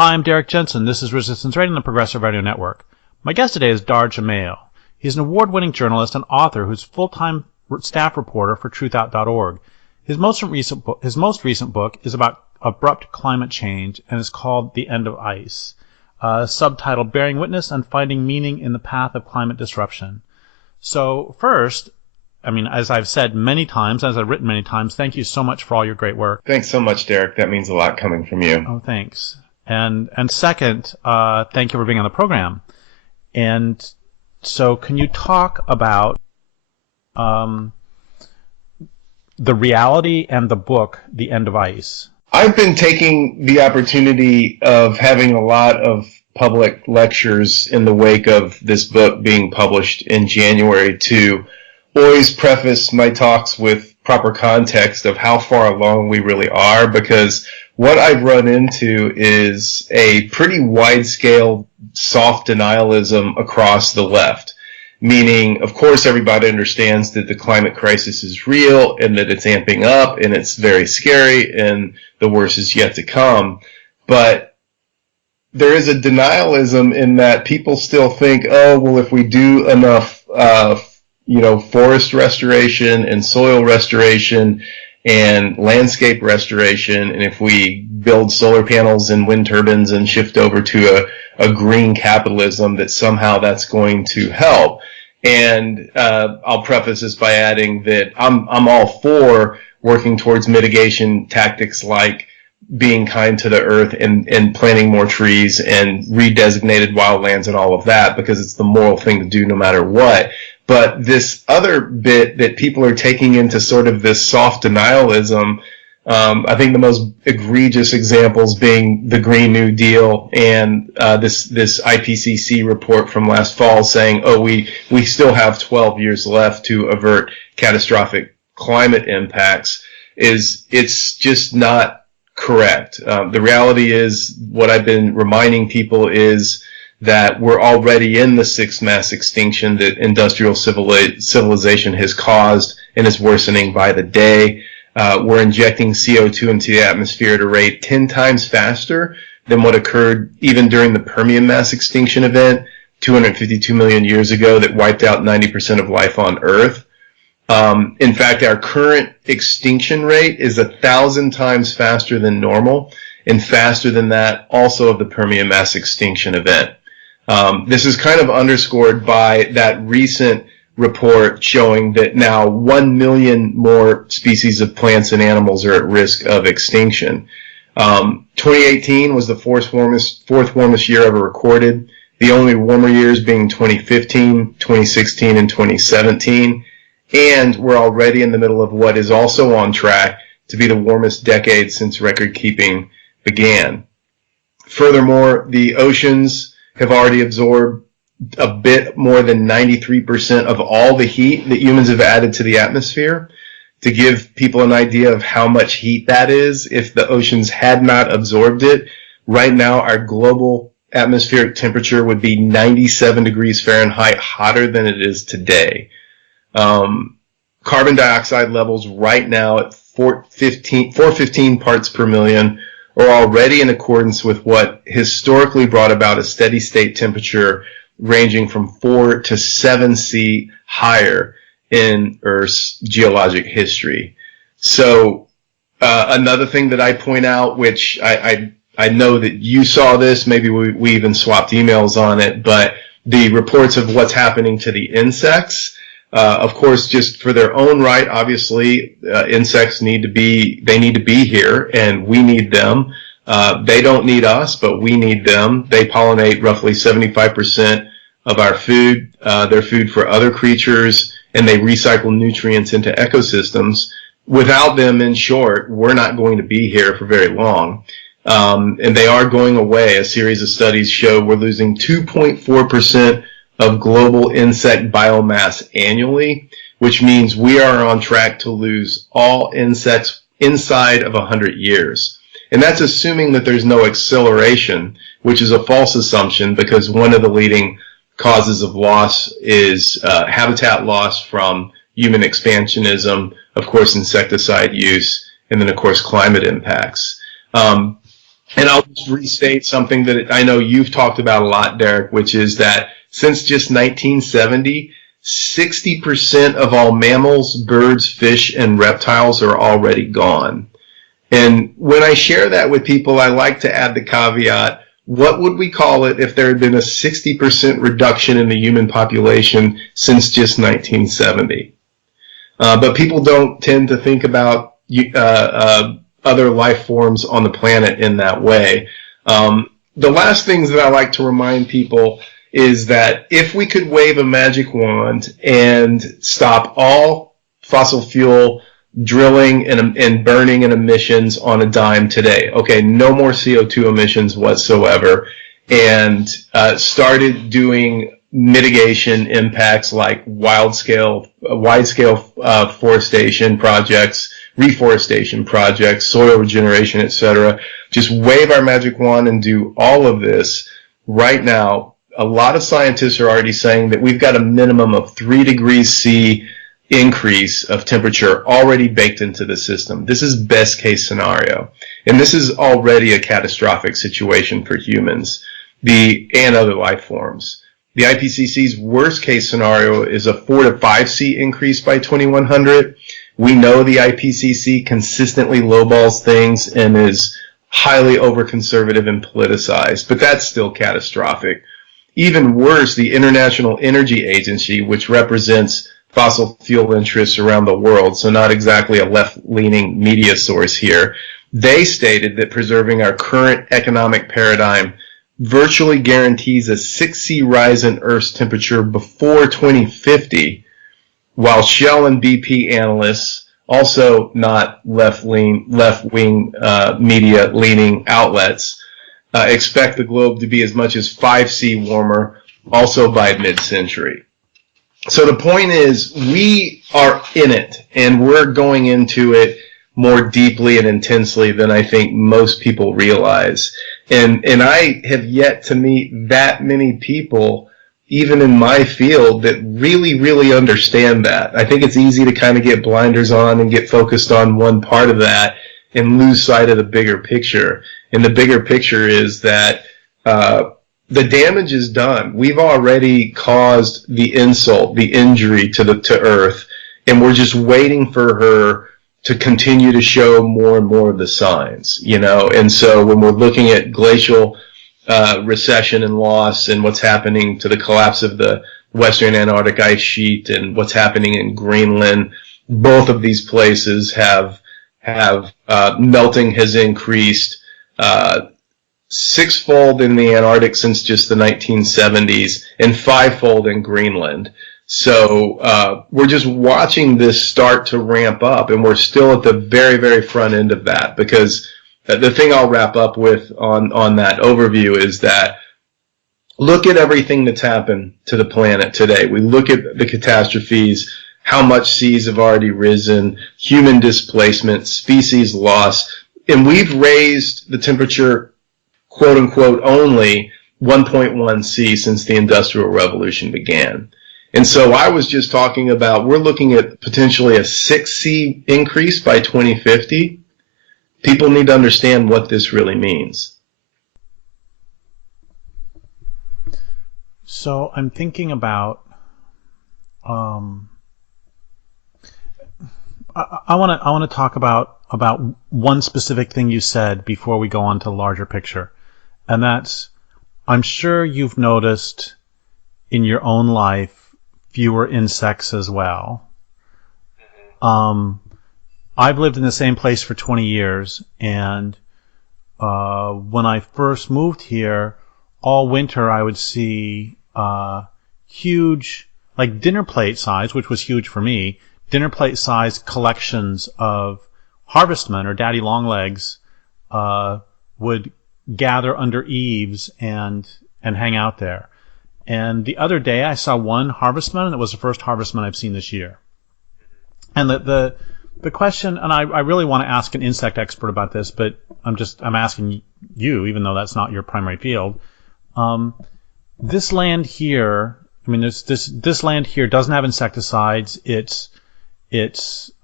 Hi, I'm Derek Jensen. This is Resistance Radio on the Progressive Radio Network. My guest today is Dahr Jamai. He's an award-winning journalist and author who's full-time staff reporter for truthout.org. His most recent book is about abrupt climate change and is called The End of Ice, subtitled Bearing Witness and Finding Meaning in the Path of Climate Disruption. So first, as I've said many times, as I've written many times, thank you so much for all your great work. Thanks so much, Derek. That means a lot coming from you. Oh, thanks. And second, thank you for being on the program. And so can you talk about the reality and the book, The End of Ice? I've been taking the opportunity of having a lot of public lectures in the wake of this book being published in January to always preface my talks with proper context of how far along we really are, because what I've run into is a pretty wide-scale soft denialism across the left. Meaning, of course, everybody understands that the climate crisis is real and that it's amping up and it's very scary and the worst is yet to come. But there is a denialism in that people still think, oh, well, if we do enough, forest restoration and soil restoration and landscape restoration, and if we build solar panels and wind turbines and shift over to a green capitalism, that somehow that's going to help. And I'll preface this by adding that I'm all for working towards mitigation tactics like being kind to the earth and planting more trees and redesignated wildlands and all of that, because it's the moral thing to do no matter what. But this other bit that people are taking into sort of this soft denialism, I think the most egregious examples being the Green New Deal and this IPCC report from last fall saying, oh, we still have 12 years left to avert catastrophic climate impacts. It's just not correct. The reality is, what I've been reminding people is that we're already in the sixth mass extinction that industrial civilization has caused and is worsening by the day. We're injecting CO2 into the atmosphere at a rate 10 times faster than what occurred even during the Permian mass extinction event 252 million years ago that wiped out 90% of life on Earth. In fact, our current extinction rate is 1,000 times faster than normal and faster than that also of the Permian mass extinction event. This is kind of underscored by that recent report showing that now 1 million more species of plants and animals are at risk of extinction. 2018 was the fourth warmest year ever recorded, the only warmer years being 2015, 2016, and 2017. And we're already in the middle of what is also on track to be the warmest decade since record keeping began. Furthermore, the oceans have already absorbed a bit more than 93% of all the heat that humans have added to the atmosphere. To give people an idea of how much heat that is, if the oceans had not absorbed it, right now our global atmospheric temperature would be 97 degrees Fahrenheit hotter than it is today. Carbon dioxide levels right now at 415 parts per million are already in accordance with what historically brought about a steady state temperature ranging from 4 to 7 C higher in Earth's geologic history. So another thing that I point out, which I know that you saw this, maybe we even swapped emails on it, but the reports of what's happening to the insects. Of course, just for their own right, obviously, insects need to be here, and we need them. They don't need us, but we need them. They pollinate roughly 75% of our food, their food for other creatures, and they recycle nutrients into ecosystems. Without them, in short, we're not going to be here for very long. And they are going away. A series of studies show we're losing 2.4% of global insect biomass annually, which means we are on track to lose all insects inside of 100 years. And that's assuming that there's no acceleration, which is a false assumption, because one of the leading causes of loss is habitat loss from human expansionism, of course insecticide use, and then of course climate impacts. And I'll just restate something that I know you've talked about a lot, Derek, which is that since just 1970, 60% of all mammals, birds, fish, and reptiles are already gone. And when I share that with people, I like to add the caveat, what would we call it if there had been a 60% reduction in the human population since just 1970? But people don't tend to think about other life forms on the planet in that way. The last things that I like to remind people is that if we could wave a magic wand and stop all fossil fuel drilling and burning and emissions on a dime today, okay, no more CO2 emissions whatsoever, and started doing mitigation impacts like wide-scale forestation projects, reforestation projects, soil regeneration, etc. Just wave our magic wand and do all of this right now. A lot of scientists are already saying that we've got a minimum of 3 degrees C increase of temperature already baked into the system. This is best case scenario. And this is already a catastrophic situation for humans and other life forms. The IPCC's worst case scenario is a 4 to 5 C increase by 2100. We know the IPCC consistently lowballs things and is highly over-conservative and politicized, but that's still catastrophic. Even worse, the International Energy Agency, which represents fossil fuel interests around the world, so not exactly a left-leaning media source here, they stated that preserving our current economic paradigm virtually guarantees a 6C rise in Earth's temperature before 2050, while Shell and BP analysts, also not left-wing media-leaning outlets, expect the globe to be as much as 5C warmer, also by mid-century. So the point is, we are in it, and we're going into it more deeply and intensely than I think most people realize. And I have yet to meet that many people, even in my field, that really, really understand that. I think it's easy to kind of get blinders on and get focused on one part of that and lose sight of the bigger picture. And the bigger picture is that the damage is done. We've already caused the insult, the injury to Earth, and we're just waiting for her to continue to show more and more of the signs, you know. And so when we're looking at glacial recession and loss and what's happening to the collapse of the Western Antarctic ice sheet and what's happening in Greenland, both of these places have melting has increased sixfold in the Antarctic since just the 1970s and fivefold in Greenland. So we're just watching this start to ramp up, and we're still at the very, very front end of that, because the thing I'll wrap up with on that overview is that look at everything that's happened to the planet today. We look at the catastrophes, how much seas have already risen, human displacement, species loss, and we've raised the temperature, quote unquote, only 1.1 C since the Industrial Revolution began. And so I was just talking about, we're looking at potentially a 6C increase by 2050. People need to understand what this really means. So I'm thinking about, I want to talk about one specific thing you said before we go on to the larger picture. And that's, I'm sure you've noticed in your own life fewer insects as well. I've lived in the same place for 20 years, and when I first moved here, all winter I would see huge, like dinner plate size, which was huge for me, dinner plate size collections of harvestmen or daddy longlegs would gather under eaves and hang out there. And the other day I saw one harvestman, and it was the first harvestman I've seen this year. And the question, and I really want to ask an insect expert about this, but I'm asking you, even though that's not your primary field. This land here, I mean, this land here doesn't have insecticides. It's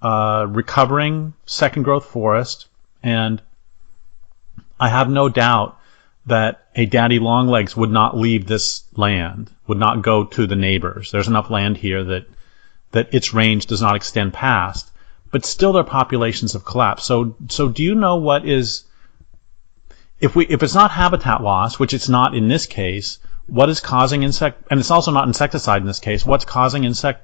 recovering second growth forest, and I have no doubt that a daddy longlegs would not leave this land, would not go to the neighbors. There's enough land here that its range does not extend past, but still their populations have collapsed. So do you know what is, if it's not habitat loss, which it's not in this case, what is causing insect, and it's also not insecticide in this case, what's causing insect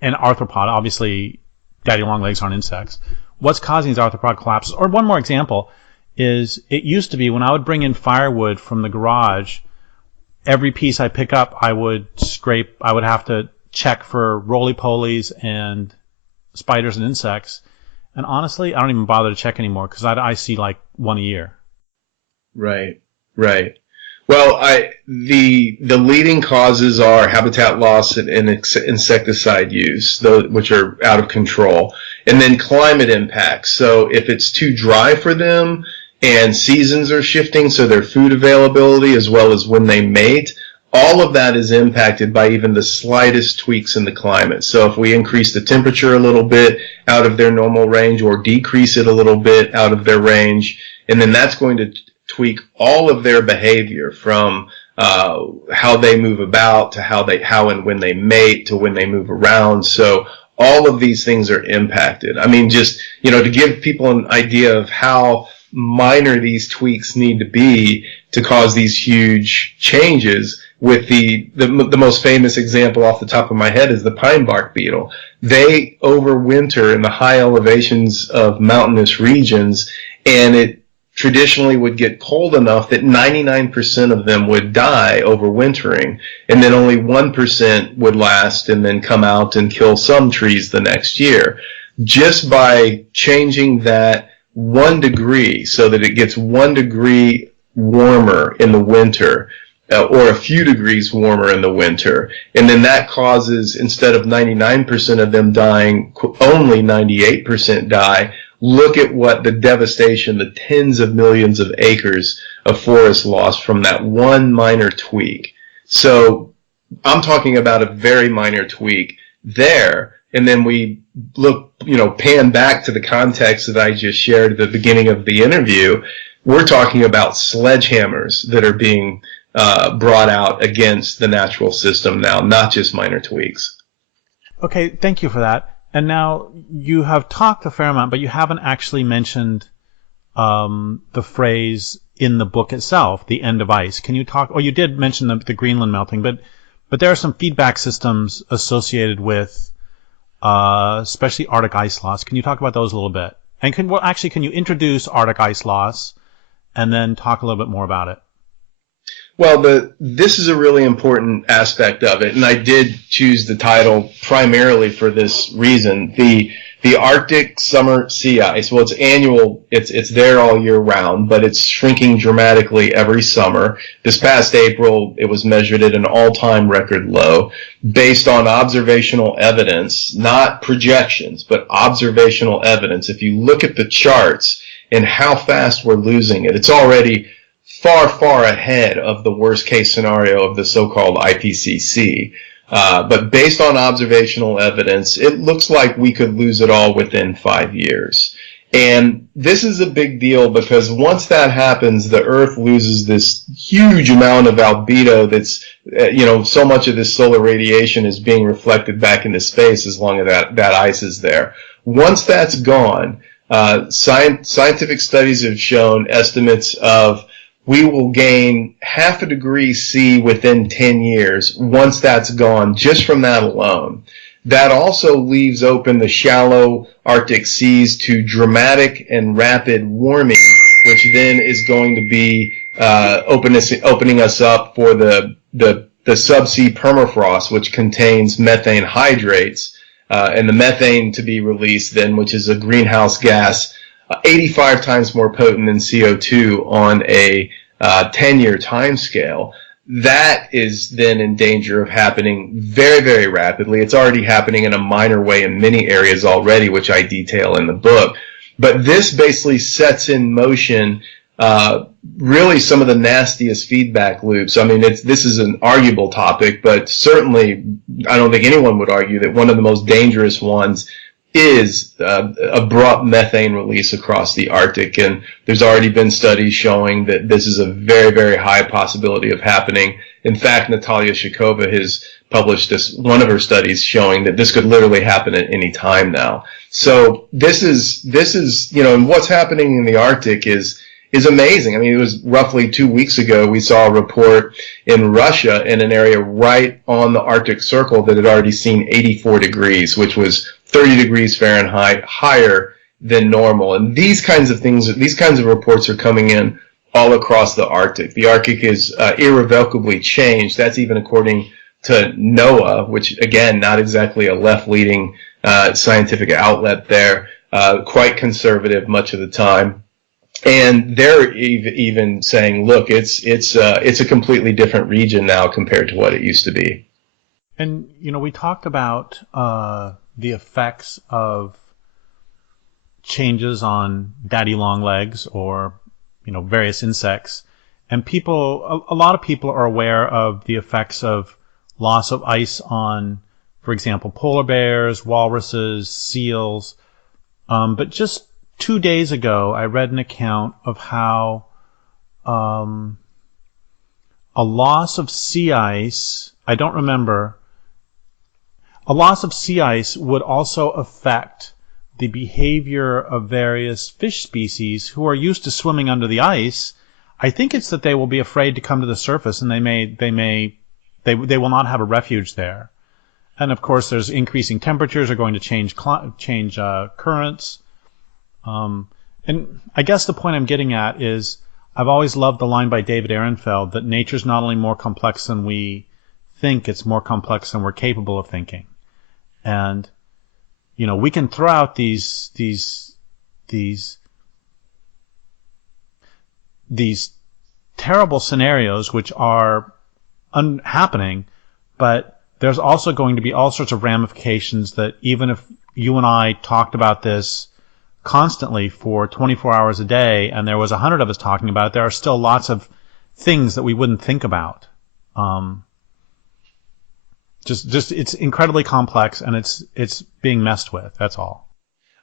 and arthropod, obviously daddy longlegs aren't insects, what's causing these arthropod collapses? Or one more example is, it used to be when I would bring in firewood from the garage, every piece I pick up I would have to check for roly-polies and spiders and insects. And honestly, I don't even bother to check anymore because I see like one a year. Right. Well, the leading causes are habitat loss and insecticide use, which are out of control, and then climate impacts. So if it's too dry for them and seasons are shifting, so their food availability as well as when they mate, all of that is impacted by even the slightest tweaks in the climate. So if we increase the temperature a little bit out of their normal range or decrease it a little bit out of their range, and then that's going to tweak all of their behavior from how they move about to how and when they mate to when they move around. So all of these things are impacted. I mean, just, to give people an idea of how minor these tweaks need to be to cause these huge changes, with the most famous example off the top of my head is the pine bark beetle. They overwinter in the high elevations of mountainous regions, and it traditionally would get cold enough that 99% of them would die overwintering, and then only 1% would last and then come out and kill some trees the next year. Just by changing that 1 degree so that it gets 1 degree warmer in the winter, or a few degrees warmer in the winter, and then that causes, instead of 99% of them dying, only 98% die. Look at what the devastation, the tens of millions of acres of forest lost from that one minor tweak. So I'm talking about a very minor tweak there. And then we look, pan back to the context that I just shared at the beginning of the interview. We're talking about sledgehammers that are being brought out against the natural system now, not just minor tweaks. Okay, thank you for that. And now you have talked a fair amount, but you haven't actually mentioned the phrase in the book itself, the end of ice. Can you talk? Or you did mention the Greenland melting, but there are some feedback systems associated with, especially Arctic ice loss. Can you talk about those a little bit? And can you introduce Arctic ice loss, and then talk a little bit more about it? Well, this is a really important aspect of it, and I did choose the title primarily for this reason. The Arctic summer sea ice, well, it's annual, it's there all year round, but it's shrinking dramatically every summer. This past April, it was measured at an all-time record low based on observational evidence, not projections, but observational evidence. If you look at the charts and how fast we're losing it, it's already far ahead of the worst case scenario of the so-called IPCC. But based on observational evidence, it looks like we could lose it all within 5 years. And this is a big deal because once that happens, the Earth loses this huge amount of albedo that's, so much of this solar radiation is being reflected back into space as long as that ice is there. Once that's gone, scientific studies have shown estimates of we will gain 0.5 degree C within 10 years once that's gone, just from that alone. That also leaves open the shallow Arctic seas to dramatic and rapid warming, which then is going to be opening us up for the subsea permafrost, which contains methane hydrates, and the methane to be released then, which is a greenhouse gas 85 times more potent than CO2 on a 10-year time scale. That is then in danger of happening very, very rapidly. It's already happening in a minor way in many areas already, which I detail in the book. But this basically sets in motion really some of the nastiest feedback loops. I mean, this is an arguable topic, but certainly I don't think anyone would argue that one of the most dangerous ones is abrupt methane release across the Arctic. And there's already been studies showing that this is a very, very high possibility of happening. In fact, Natalia Shakova has published one of her studies showing that this could literally happen at any time now. So this is, and what's happening in the Arctic is amazing. I mean, it was roughly 2 weeks ago we saw a report in Russia in an area right on the Arctic Circle that had already seen 84 degrees, which was 30 degrees Fahrenheit higher than normal. And these kinds of things, these kinds of reports are coming in all across the Arctic. The Arctic is irrevocably changed. That's even according to NOAA, which, again, not exactly a left-leaning scientific outlet there, quite conservative much of the time. And they're even saying, look, it's a completely different region now compared to what it used to be. And, we talked about the effects of changes on daddy long legs or, various insects. And a lot of people are aware of the effects of loss of ice on, for example, polar bears, walruses, seals. But just 2 days ago, I read an account of how a loss of sea ice, a loss of sea ice would also affect the behavior of various fish species who are used to swimming under the ice. I think it's that they will be afraid to come to the surface, and they will not have a refuge there. And of course, there's increasing temperatures are going to change currents. And I guess the point I'm getting at is I've always loved the line by David Ehrenfeld that nature's not only more complex than we think, it's more complex than we're capable of thinking. And, we can throw out these terrible scenarios which are happening, but there's also going to be all sorts of ramifications that even if you and I talked about this constantly for 24 hours a day, and there was 100 of us talking about it, there are still lots of things that we wouldn't think about. Just it's incredibly complex, and it's being messed with. That's all.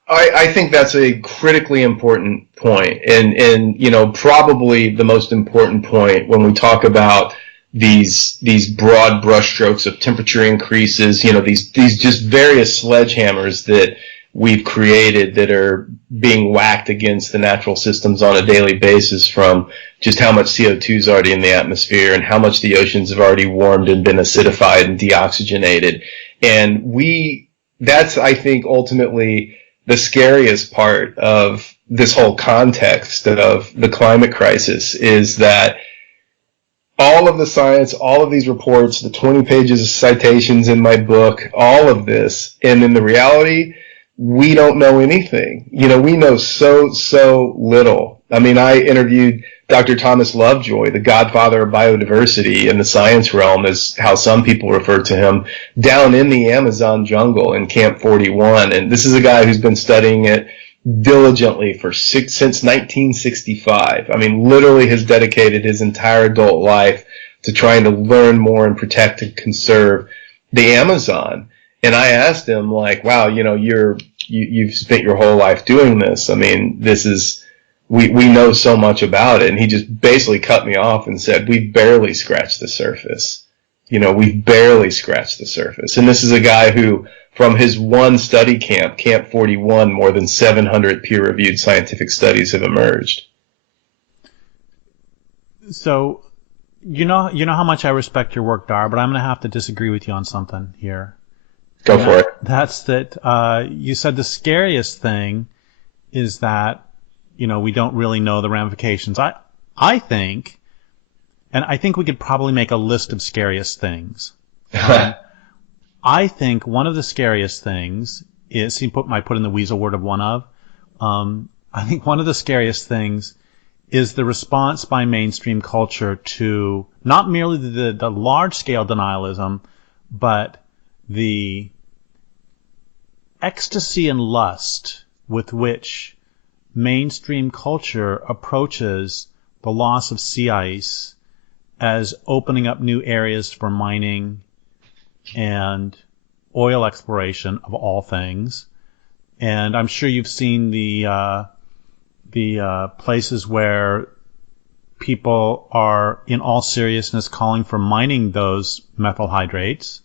I think that's a critically important point, and probably the most important point when we talk about these broad brushstrokes of temperature increases. These just various sledgehammers that we've created that are being whacked against the natural systems on a daily basis, from just how much CO2 is already in the atmosphere and how much the oceans have already warmed and been acidified and deoxygenated. And that's, I think, ultimately the scariest part of this whole context of the climate crisis, is that all of the science, all of these reports, the 20 pages of citations in my book, all of this, and in the reality, we don't know anything. We know so little. I mean, I interviewed Dr. Thomas Lovejoy, the godfather of biodiversity in the science realm, is how some people refer to him, down in the Amazon jungle in Camp 41. And this is a guy who's been studying it diligently since 1965. I mean, literally has dedicated his entire adult life to trying to learn more and protect and conserve the Amazon. And I asked him, like, wow, you've spent your whole life doing this. I mean, we know so much about it. And he just basically cut me off and said, we've barely scratched the surface. We've barely scratched the surface. And this is a guy who, from his one study camp, Camp 41, more than 700 peer-reviewed scientific studies have emerged. So, you know how much I respect your work, Dahr, but I'm going to have to disagree with you on something here. Go for it. That's that you said the scariest thing is that, we don't really know the ramifications. I think, and I think we could probably make a list of scariest things. I think one of the scariest things is, I put in the weasel word of one of, I think one of the scariest things is the response by mainstream culture to not merely the large-scale denialism, but the ecstasy and lust with which mainstream culture approaches the loss of sea ice as opening up new areas for mining and oil exploration, of all things, And I'm sure you've seen the places where people are, in all seriousness, calling for mining those methyl hydrates.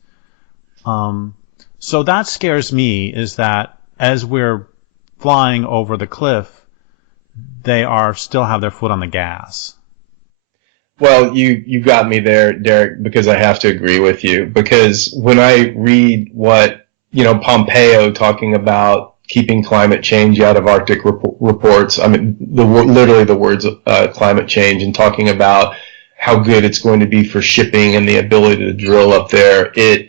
So that scares me, is that as we're flying over the cliff, they are still have their foot on the gas. Well, you got me there, Derek, because I have to agree with you. Because when I read what, Pompeo talking about keeping climate change out of Arctic reports, I mean, literally the words climate change, and talking about how good it's going to be for shipping and the ability to drill up there, it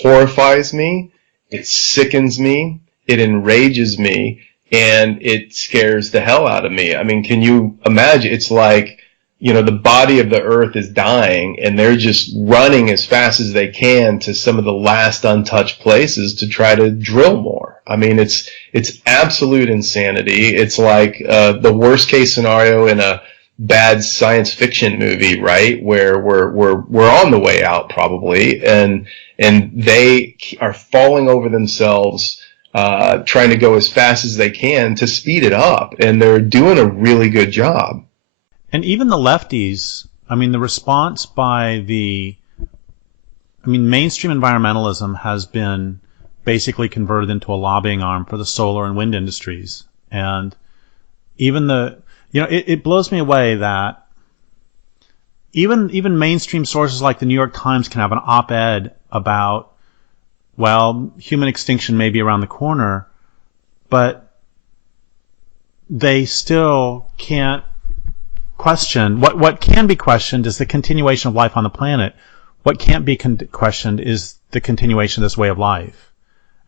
horrifies me, it sickens me, it enrages me, and it scares the hell out of me. I mean, can you imagine? It's like, the body of the earth is dying, and they're just running as fast as they can to some of the last untouched places to try to drill more. I mean, it's absolute insanity. It's like the worst case scenario in a bad science fiction movie, right? Where we're on the way out probably, and they are falling over themselves, trying to go as fast as they can to speed it up, and they're doing a really good job. And even the lefties, I mean, the response by mainstream environmentalism has been basically converted into a lobbying arm for the solar and wind industries. And even it blows me away that even mainstream sources like the New York Times can have an op-ed about, well, human extinction may be around the corner, but they still can't question. What can be questioned is the continuation of life on the planet. What can't be questioned is the continuation of this way of life.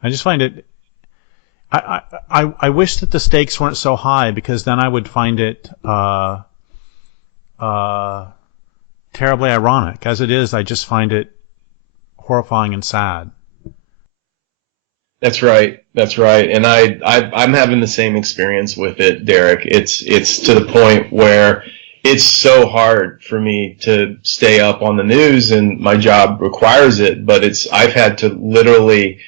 I just find it. I wish that the stakes weren't so high, because then I would find it terribly ironic. As it is, I just find it horrifying and sad. That's right. And I'm having the same experience with it, Derek. It's to the point where it's so hard for me to stay up on the news, and my job requires it, but I've had to literally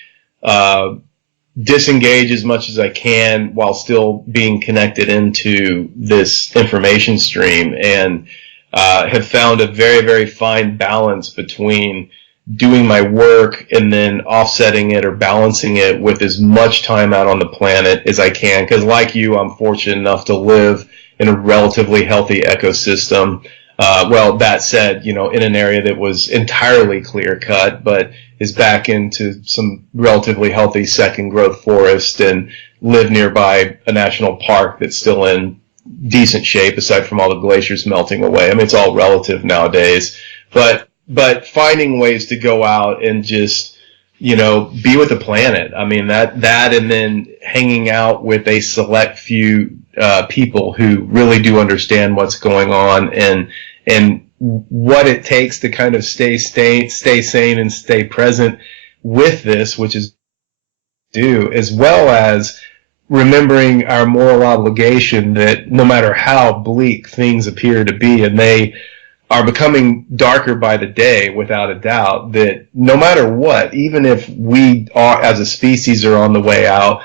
disengage as much as I can while still being connected into this information stream, and have found a very, very fine balance between doing my work and then offsetting it or balancing it with as much time out on the planet as I can. Because like you, I'm fortunate enough to live in a relatively healthy ecosystem. Well, that said, in an area that was entirely clear cut, but is back into some relatively healthy second growth forest, and live nearby a national park that's still in decent shape aside from all the glaciers melting away. I mean, it's all relative nowadays, but finding ways to go out and just, be with the planet. I mean, that and then hanging out with a select few people who really do understand what's going on and what it takes to kind of stay sane and stay present with this, which is do, as well as remembering our moral obligation that no matter how bleak things appear to be, and they are becoming darker by the day, without a doubt, that no matter what, even if we are, as a species, are on the way out,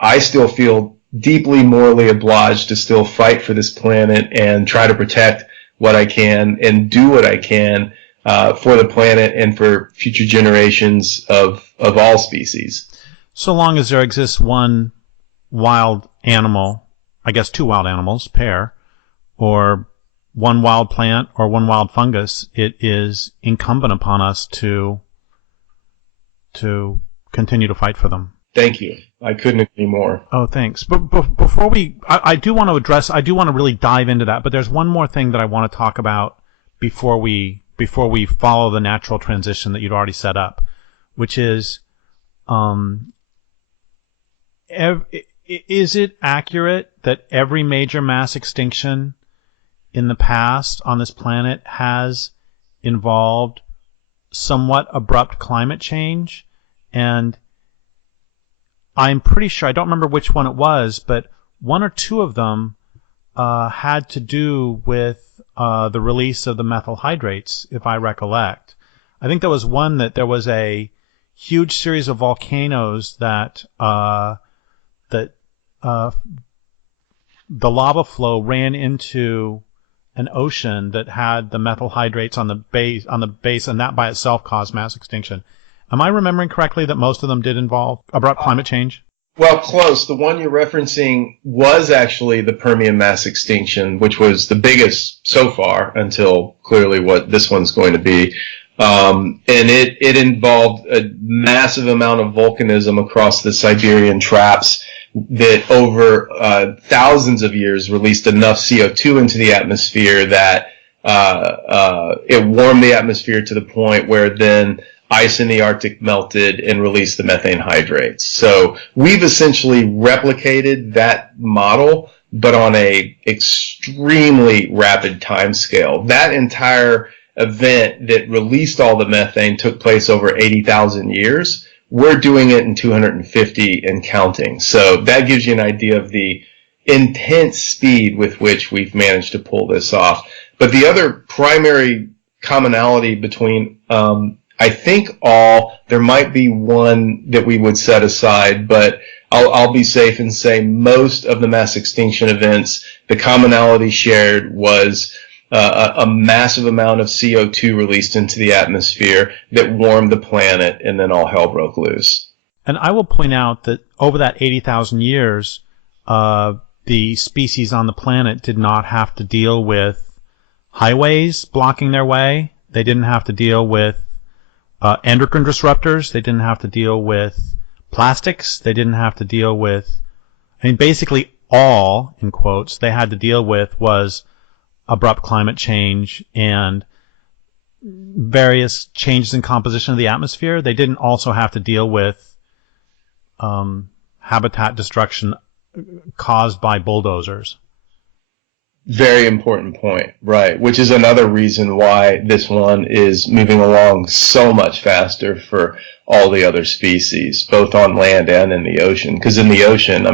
I still feel deeply morally obliged to still fight for this planet and try to protect what I can and do what I can for the planet and for future generations of all species. So long as there exists one wild animal, I guess two wild animals, pair, or one wild plant or one wild fungus, it is incumbent upon us to continue to fight for them. Thank you. I couldn't agree more. Oh, thanks. But before I do want to really dive into that, but there's one more thing that I want to talk about before we follow the natural transition that you'd already set up, which is, is it accurate that every major mass extinction in the past on this planet has involved somewhat abrupt climate change? And I'm pretty sure, I don't remember which one it was, but one or two of them had to do with the release of the methyl hydrates, if I recollect. I think there was one that there was a huge series of volcanoes that that the lava flow ran into an ocean that had the methyl hydrates on the base, and that by itself caused mass extinction. Am I remembering correctly that most of them did involve abrupt climate change? Well, close. The one you're referencing was actually the Permian mass extinction, which was the biggest so far until clearly what this one's going to be. And it involved a massive amount of volcanism across the Siberian traps that over thousands of years released enough CO2 into the atmosphere that it warmed the atmosphere to the point where then ice in the Arctic melted and released the methane hydrates. So we've essentially replicated that model, but on a extremely rapid time scale. That entire event that released all the methane took place over 80,000 years. We're doing it in 250 and counting. So that gives you an idea of the intense speed with which we've managed to pull this off. But the other primary commonality between, I think there might be one that we would set aside, but I'll be safe and say most of the mass extinction events, the commonality shared was a massive amount of CO2 released into the atmosphere that warmed the planet, and then all hell broke loose. And I will point out that over that 80,000 years, the species on the planet did not have to deal with highways blocking their way. They didn't have to deal with endocrine disruptors. They didn't have to deal with plastics. They didn't have to deal with, basically all, in quotes, they had to deal with was abrupt climate change and various changes in composition of the atmosphere. They didn't also have to deal with habitat destruction caused by bulldozers. Very important point, right, which is another reason why this one is moving along so much faster for all the other species, both on land and in the ocean. Because in the ocean,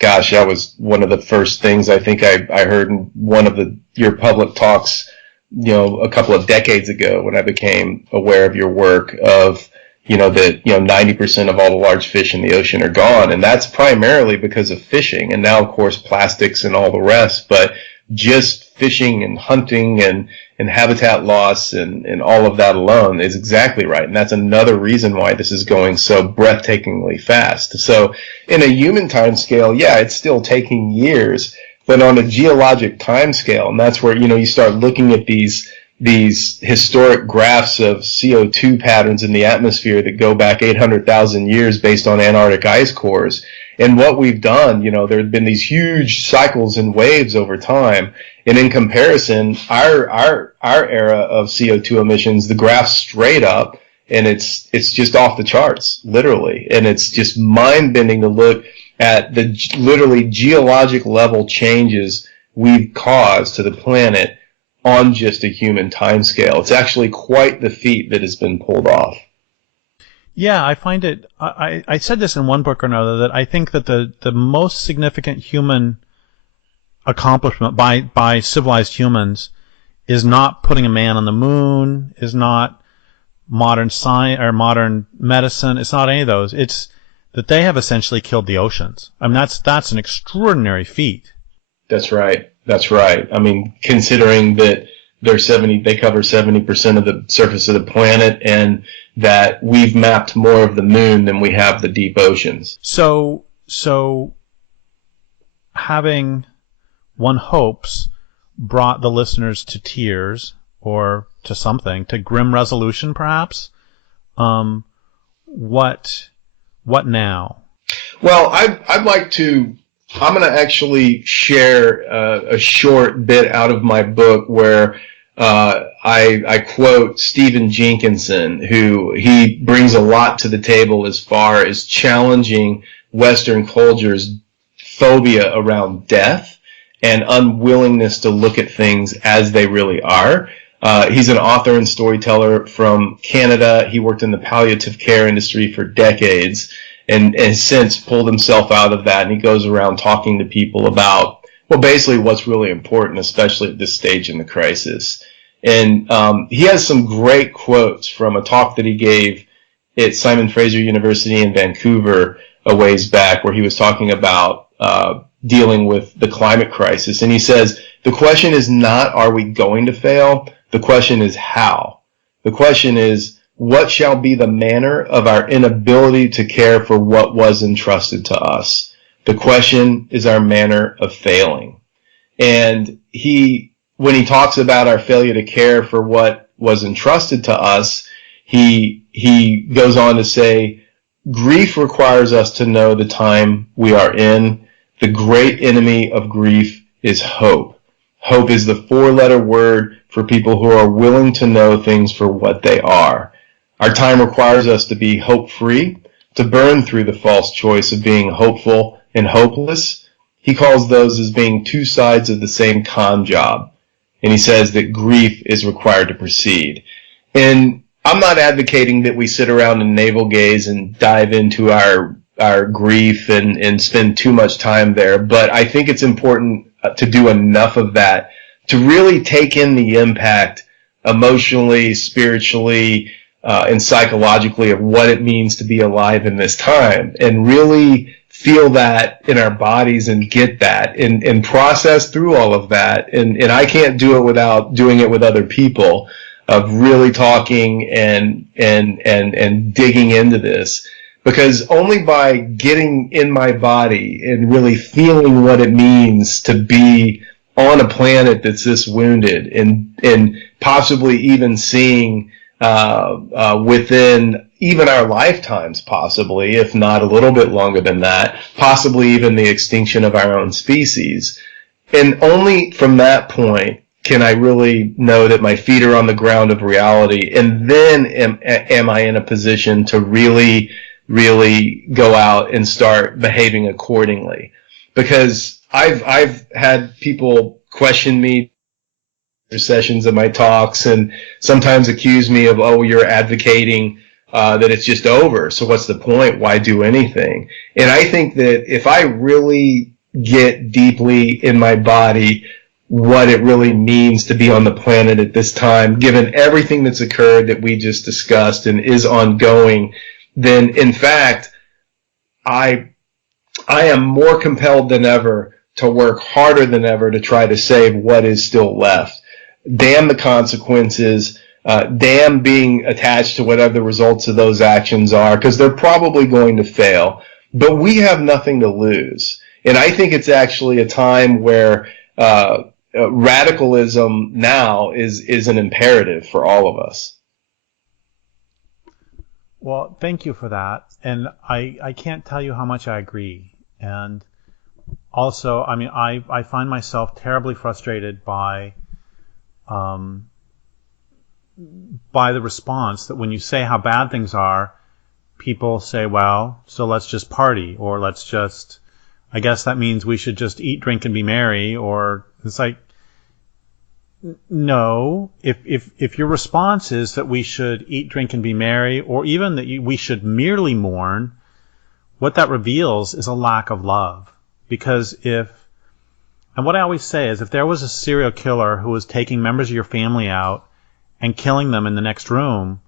gosh, that was one of the first things I think I heard in one of your public talks, a couple of decades ago when I became aware of your work of, that, 90% of all the large fish in the ocean are gone. And that's primarily because of fishing. And now, of course, plastics and all the rest, but just fishing and hunting and habitat loss and all of that alone is exactly right. And that's another reason why this is going so breathtakingly fast. So in a human time scale, yeah, it's still taking years, but on a geologic time scale, and that's where, you start looking at these historic graphs of CO2 patterns in the atmosphere that go back 800,000 years based on Antarctic ice cores. And what we've done, there have been these huge cycles and waves over time. And in comparison, our era of CO2 emissions, the graph's straight up, and it's just off the charts, literally. And it's just mind-bending to look at the literally geologic level changes we've caused to the planet on just a human timescale. It's actually quite the feat that has been pulled off. Yeah, I find it, I said this in one book or another, that I think that the most significant human accomplishment by civilized humans is not putting a man on the moon, is not modern science or modern medicine, it's not any of those. It's that they have essentially killed the oceans. That's an extraordinary feat. That's right. Considering that they cover 70% of the surface of the planet, and that we've mapped more of the moon than we have the deep oceans. So having, one hopes, brought the listeners to tears or to something, to grim resolution perhaps, what now? Well, I'm going to actually share a short bit out of my book where I quote Stephen Jenkinson, who he brings a lot to the table as far as challenging Western culture's phobia around death and unwillingness to look at things as they really are. He's an author and storyteller from Canada. He worked in the palliative care industry for decades and has since pulled himself out of that, and he goes around talking to people about, well, basically what's really important, especially at this stage in the crisis. And he has some great quotes from a talk that he gave at Simon Fraser University in Vancouver a ways back where he was talking about dealing with the climate crisis. And he says, the question is not, are we going to fail? The question is how. The question is, what shall be the manner of our inability to care for what was entrusted to us? The question is our manner of failing. And when he talks about our failure to care for what was entrusted to us, he goes on to say, grief requires us to know the time we are in. The great enemy of grief is hope. Hope is the 4-letter word for people who are willing to know things for what they are. Our time requires us to be hope-free, to burn through the false choice of being hopeful and hopeless. He calls those as being two sides of the same con job. And he says that grief is required to proceed. And I'm not advocating that we sit around and navel gaze and dive into our grief and spend too much time there, but I think it's important to do enough of that to really take in the impact emotionally, spiritually, and psychologically of what it means to be alive in this time, and really feel that in our bodies and get that and process through all of that. And I can't do it without doing it with other people, of really talking and digging into this. Because only by getting in my body and really feeling what it means to be on a planet that's this wounded, and possibly even seeing within even our lifetimes, possibly, if not a little bit longer than that, possibly even the extinction of our own species. And only from that point can I really know that my feet are on the ground of reality, and then am I in a position to really go out and start behaving accordingly. Because I've had people question me in sessions of my talks and sometimes accuse me of, oh, you're advocating that it's just over, so what's the point? Why do anything? And I think that if I really get deeply in my body what it really means to be on the planet at this time, given everything that's occurred that we just discussed and is ongoing, then in fact, I am more compelled than ever to work harder than ever to try to save what is still left. Damn the consequences, damn being attached to whatever the results of those actions are, because they're probably going to fail. But we have nothing to lose. And I think it's actually a time where radicalism now is an imperative for all of us. Well, thank you for that. And I can't tell you how much I agree. And also, I mean, I find myself terribly frustrated by the response that when you say how bad things are, people say, well, so let's just party, or let's just, I guess that means we should just eat, drink, and be merry, or it's like, no, if your response is that we should eat, drink, and be merry, or even that we should merely mourn, what that reveals is a lack of love. Because and what I always say is, if there was a serial killer who was taking members of your family out and killing them in the next room,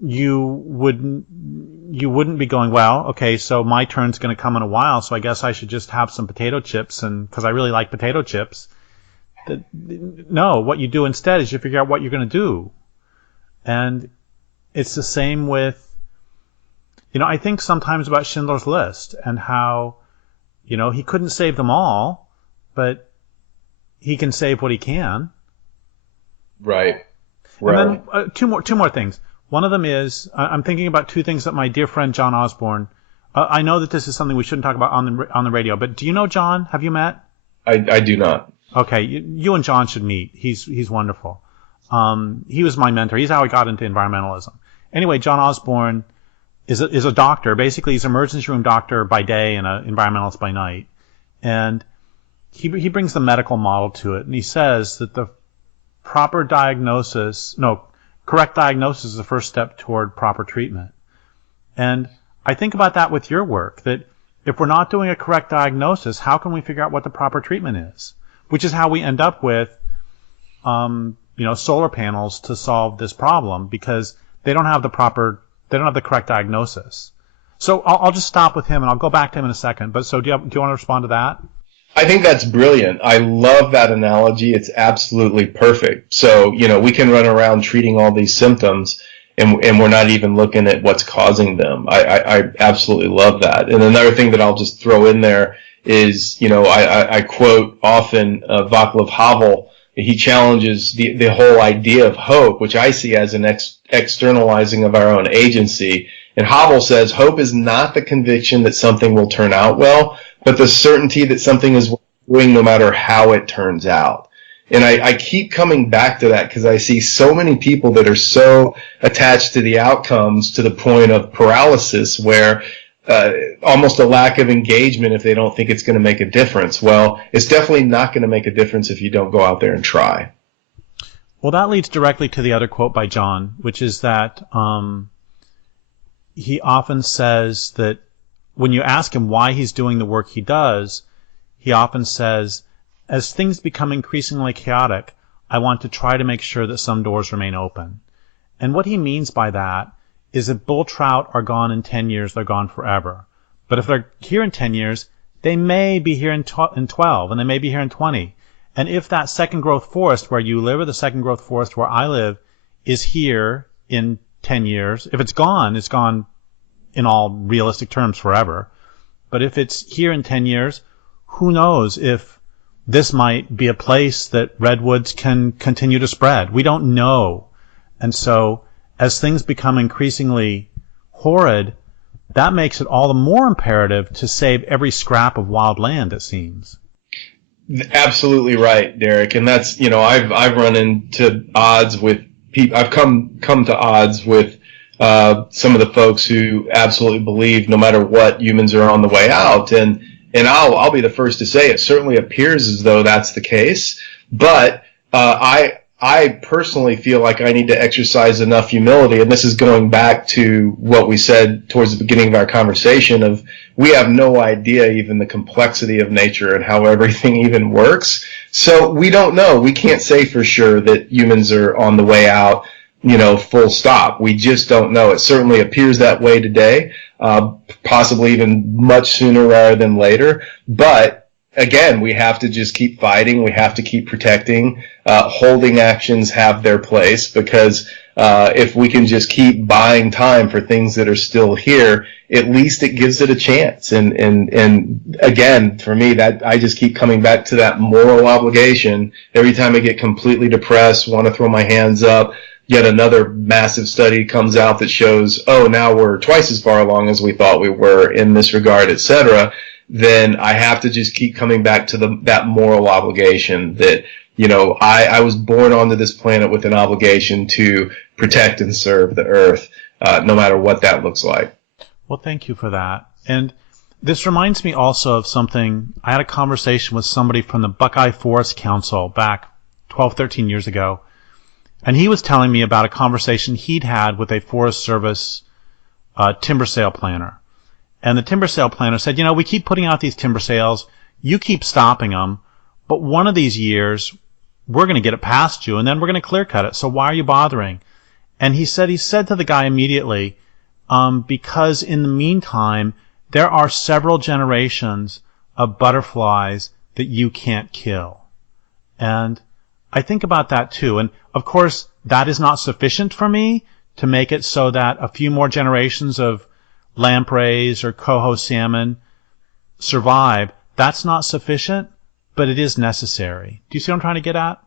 you wouldn't be going, well, okay, so my turn's going to come in a while, so I guess I should just have some potato chips, and because I really like potato chips. No, what you do instead is you figure out what you're going to do. And it's the same with, I think sometimes about Schindler's List and how, he couldn't save them all, but he can save what he can. Right. And then two more things. One of them is, I'm thinking about two things that my dear friend John Osborne, I know that this is something we shouldn't talk about on the radio, but do you know John? Have you met? I do not. Okay, you and John should meet. He's wonderful. He was my mentor. He's how I got into environmentalism. Anyway, John Osborne is a doctor. Basically, he's an emergency room doctor by day and an environmentalist by night. And he brings the medical model to it, and he says that the correct diagnosis is the first step toward proper treatment. And I think about that with your work, that if we're not doing a correct diagnosis, how can we figure out what the proper treatment is? Which is how we end up with, solar panels to solve this problem, because they don't have the correct diagnosis. So I'll just stop with him, and I'll go back to him in a second. But so do you want to respond to that? I think that's brilliant. I love that analogy. It's absolutely perfect. So, we can run around treating all these symptoms and we're not even looking at what's causing them. I absolutely love that. And another thing that I'll just throw in there is, I quote often Václav Havel. He challenges the whole idea of hope, which I see as an externalizing of our own agency. And Havel says hope is not the conviction that something will turn out well, but the certainty that something is worth doing no matter how it turns out. And I keep coming back to that because I see so many people that are so attached to the outcomes to the point of paralysis where almost a lack of engagement if they don't think it's going to make a difference. Well, it's definitely not going to make a difference if you don't go out there and try. Well, that leads directly to the other quote by John, which is that he often says that when you ask him why he's doing the work he does, he often says, as things become increasingly chaotic, I want to try to make sure that some doors remain open. And what he means by that is if bull trout are gone in 10 years, they're gone forever. But if they're here in 10 years, they may be here in 12, and they may be here in 20. And if that second growth forest where you live or the second growth forest where I live is here in 10 years, if it's gone in all realistic terms forever. But if it's here in 10 years, who knows if this might be a place that redwoods can continue to spread. We don't know. And so as things become increasingly horrid, that makes it all the more imperative to save every scrap of wild land, it seems. Absolutely right, Derek. And that's, I've run into odds with people. I've come to odds with some of the folks who absolutely believe no matter what, humans are on the way out. And I'll be the first to say it certainly appears as though that's the case. But I personally feel like I need to exercise enough humility, and this is going back to what we said towards the beginning of our conversation of we have no idea even the complexity of nature and how everything even works. So we don't know. We can't say for sure that humans are on the way out, full stop. We just don't know. It certainly appears that way today, possibly even much sooner rather than later. But again, we have to just keep fighting. We have to keep protecting. Holding actions have their place because if we can just keep buying time for things that are still here, at least it gives it a chance. And again, for me, that I just keep coming back to that moral obligation. Every time I get completely depressed, want to throw my hands up, yet another massive study comes out that shows, now we're twice as far along as we thought we were in this regard, et cetera, then I have to just keep coming back to that moral obligation that, I was born onto this planet with an obligation to protect and serve the earth, no matter what that looks like. Well, thank you for that. And this reminds me also of something. I had a conversation with somebody from the Buckeye Forest Council back 12, 13 years ago. And he was telling me about a conversation he'd had with a Forest Service timber sale planner. And the timber sale planner said, we keep putting out these timber sales. You keep stopping them. But one of these years, we're going to get it past you, and then we're going to clear cut it. So why are you bothering? And he said to the guy immediately, because in the meantime, there are several generations of butterflies that you can't kill. And I think about that too. And of course, that is not sufficient for me to make it so that a few more generations of lampreys or coho salmon survive. That's not sufficient, but it is necessary. Do you see what I'm trying to get at?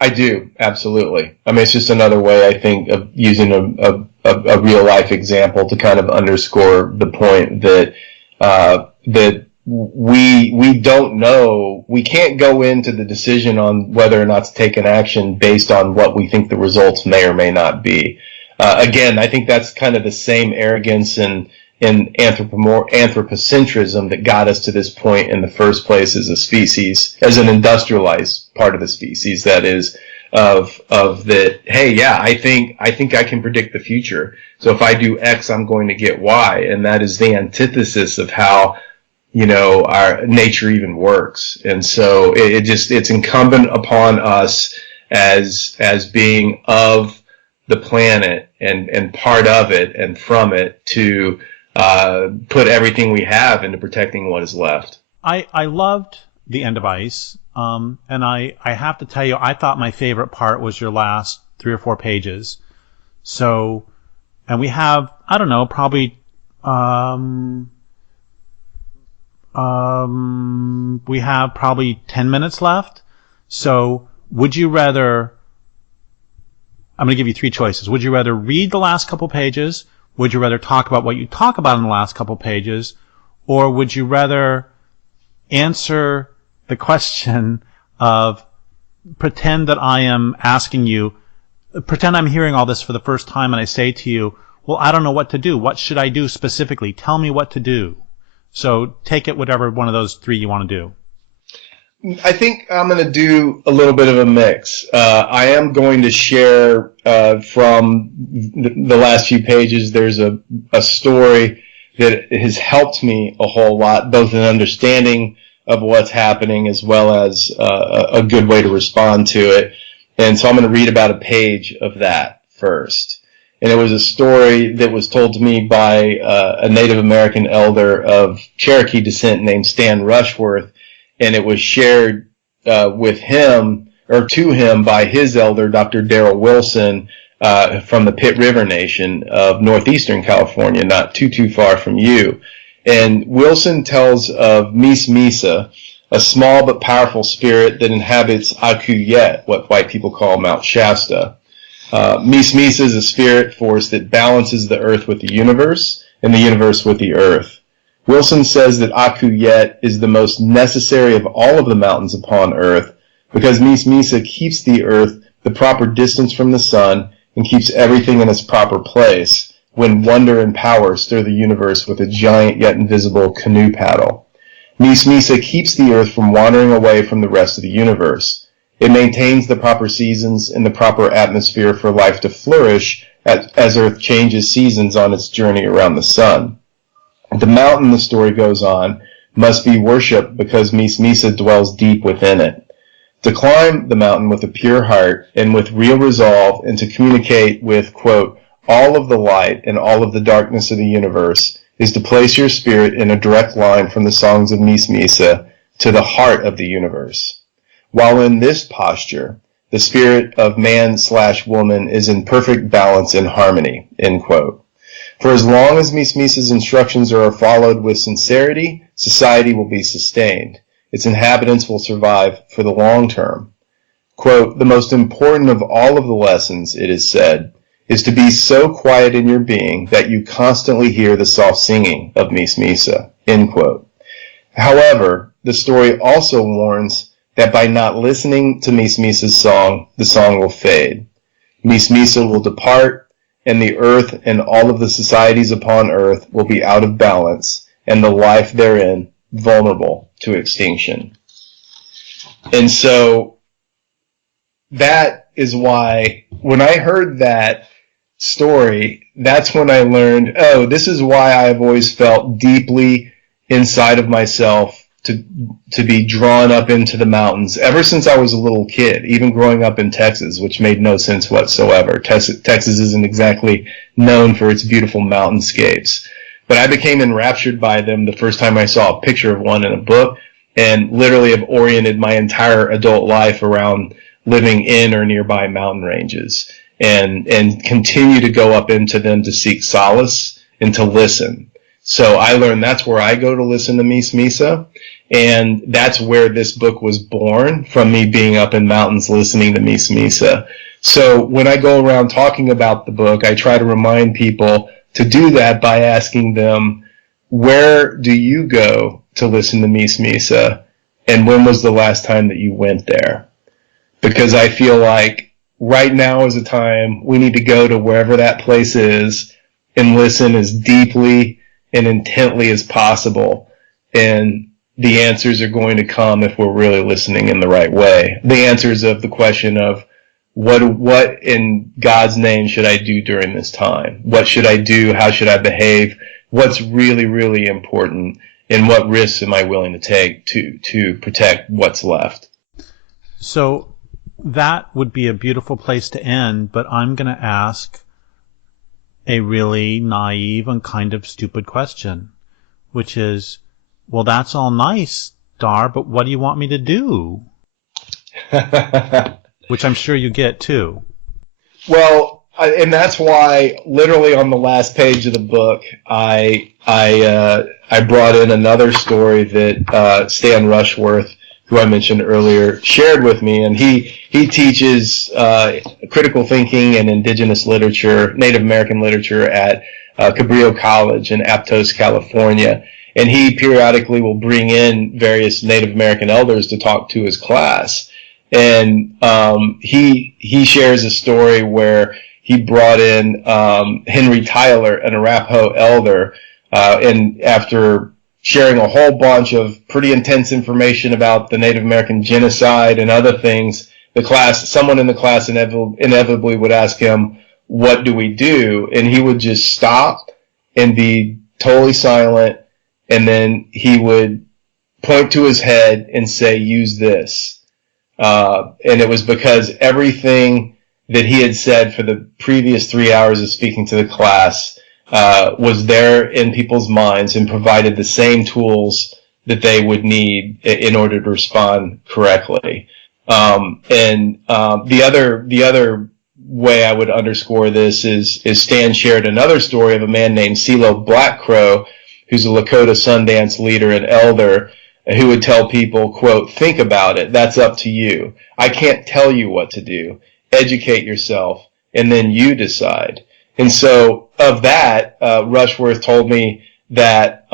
I do, absolutely. I mean, it's just another way, I think, of using a real life example to kind of underscore the point that that we don't know. We can't go into the decision on whether or not to take an action based on what we think the results may or may not be. Again, I think that's kind of the same arrogance and anthropocentrism that got us to this point in the first place as a species, as an industrialized part of the species, that is, of that, hey, yeah, I think I can predict the future. So if I do X, I'm going to get Y. And that is the antithesis of how, our nature even works. And so it's incumbent upon us as being of the planet and part of it and from it to put everything we have into protecting what is left. I loved The End of Ice, and I have to tell you, I thought my favorite part was your last 3 or 4 pages. So, and we have, I don't know, probably, we have probably 10 minutes left. So, would you rather, I'm going to give you 3 choices. Would you rather read the last couple pages? Would you rather talk about what you talk about in the last couple pages? Or would you rather answer the question of pretend that I am asking you, pretend I'm hearing all this for the first time and I say to you, well, I don't know what to do. What should I do specifically? Tell me what to do. So take it whatever one of those 3 you want to do. I think I'm going to do a little bit of a mix. I am going to share from the last few pages. There's a story that has helped me a whole lot, both in understanding of what's happening as well as a good way to respond to it. And so I'm going to read about a page of that first. And it was a story that was told to me by a Native American elder of Cherokee descent named Stan Rushworth. And it was shared with him, or to him, by his elder, Dr. Darrell Wilson, from the Pitt River Nation of northeastern California, not too far from you. And Wilson tells of Mis Misa, a small but powerful spirit that inhabits Akuyet, what white people call Mount Shasta. Mis Misa is a spirit force that balances the earth with the universe, and the universe with the earth. Wilson says that Akuyet is the most necessary of all of the mountains upon earth because Mis Misa keeps the earth the proper distance from the sun and keeps everything in its proper place when wonder and power stir the universe with a giant yet invisible canoe paddle. Mis Misa keeps the earth from wandering away from the rest of the universe. It maintains the proper seasons and the proper atmosphere for life to flourish as earth changes seasons on its journey around the sun. The mountain, the story goes on, must be worshipped because Mis Misa dwells deep within it. To climb the mountain with a pure heart and with real resolve and to communicate with, quote, all of the light and all of the darkness of the universe is to place your spirit in a direct line from the songs of Mis Misa to the heart of the universe. While in this posture, the spirit of man/woman is in perfect balance and harmony, end quote. For as long as Mis Misa's instructions are followed with sincerity, society will be sustained. Its inhabitants will survive for the long term. Quote, the most important of all of the lessons, it is said, is to be so quiet in your being that you constantly hear the soft singing of Mis Misa, end quote. However, the story also warns that by not listening to Mis Misa's song, the song will fade. Mis Misa will depart, and the earth and all of the societies upon earth will be out of balance, and the life therein vulnerable to extinction. And so that is why when I heard that story, that's when I learned, oh, this is why I've always felt deeply inside of myself to be drawn up into the mountains ever since I was a little kid, even growing up in Texas, which made no sense whatsoever. Texas isn't exactly known for its beautiful mountainscapes. But I became enraptured by them the first time I saw a picture of one in a book, and literally have oriented my entire adult life around living in or nearby mountain ranges, and continue to go up into them to seek solace and to listen. So I learned that's where I go to listen to Mis Misa, and that's where this book was born, from me being up in mountains listening to Mis Misa. So when I go around talking about the book, I try to remind people to do that by asking them, where do you go to listen to Mis Misa, and when was the last time that you went there? Because I feel like right now is a time we need to go to wherever that place is and listen as deeply and intently as possible. And the answers are going to come if we're really listening in the right way. The answers of the question of what in God's name should I do during this time? What should I do? How should I behave? What's really, really important? And what risks am I willing to take to protect what's left? So that would be a beautiful place to end, but I'm going to ask, a really naive and kind of stupid question, which is, well, that's all nice, Dahr, but what do you want me to do? Which I'm sure you get too. Well, and that's why, literally on the last page of the book, I brought in another story that Stan Rushworth, who I mentioned earlier, shared with me, and he teaches critical thinking and indigenous literature, Native American literature at Cabrillo College in Aptos, California. And he periodically will bring in various Native American elders to talk to his class. And he shares a story where he brought in Henry Tyler, an Arapaho elder, and after sharing a whole bunch of pretty intense information about the Native American genocide and other things, someone in the class inevitably would ask him, "What do we do?" And he would just stop and be totally silent, and then he would point to his head and say, "Use this." And it was because everything that he had said for the previous 3 hours of speaking to the class was there in people's minds and provided the same tools that they would need in order to respond correctly. The other way I would underscore this is Stan shared another story of a man named CeeLo Blackcrow, who's a Lakota Sundance leader and elder, who would tell people, quote, "Think about it. That's up to you. I can't tell you what to do. Educate yourself, and then you decide." And so of that, Rushworth told me that,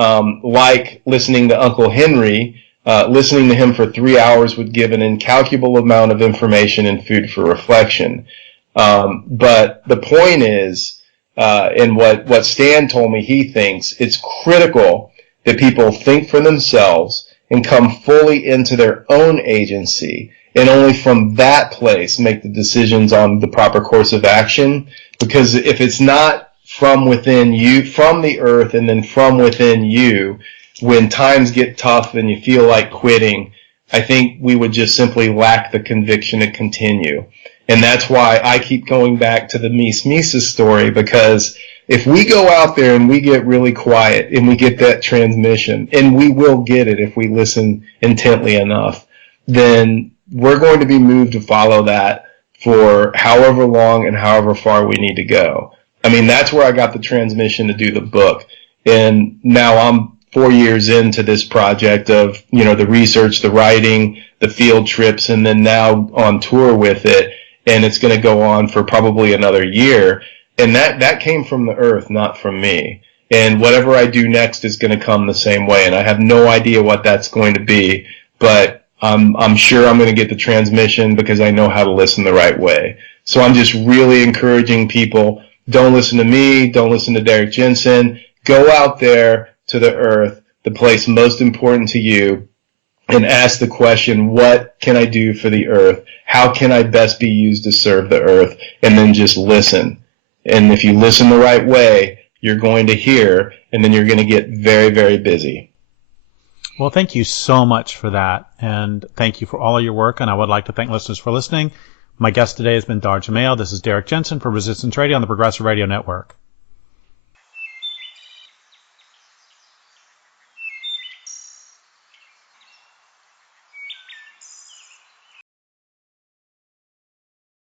like listening to Uncle Henry, listening to him for 3 hours would give an incalculable amount of information and food for reflection. But the point is, and what Stan told me he thinks, it's critical that people think for themselves and come fully into their own agency, and only from that place make the decisions on the proper course of action. Because if it's not from within you, from the earth, and then from within you, when times get tough and you feel like quitting, I think we would just simply lack the conviction to continue. And that's why I keep going back to the Mises story, because if we go out there and we get really quiet and we get that transmission, and we will get it if we listen intently enough, then we're going to be moved to follow that for however long and however far we need to go. I mean, that's where I got the transmission to do the book. And now I'm 4 years into this project of, the research, the writing, the field trips, and then now on tour with it. And it's going to go on for probably another year. And that came from the earth, not from me. And whatever I do next is going to come the same way. And I have no idea what that's going to be, but I'm sure I'm going to get the transmission because I know how to listen the right way. So I'm just really encouraging people, don't listen to me, don't listen to Derek Jensen. Go out there to the earth, the place most important to you, and ask the question, what can I do for the earth? How can I best be used to serve the earth? And then just listen. And if you listen the right way, you're going to hear, and then you're going to get very, very busy. Well, thank you so much for that, and thank you for all of your work, and I would like to thank listeners for listening. My guest today has been Dahr Jamai. This is Derek Jensen for Resistance Radio on the Progressive Radio Network.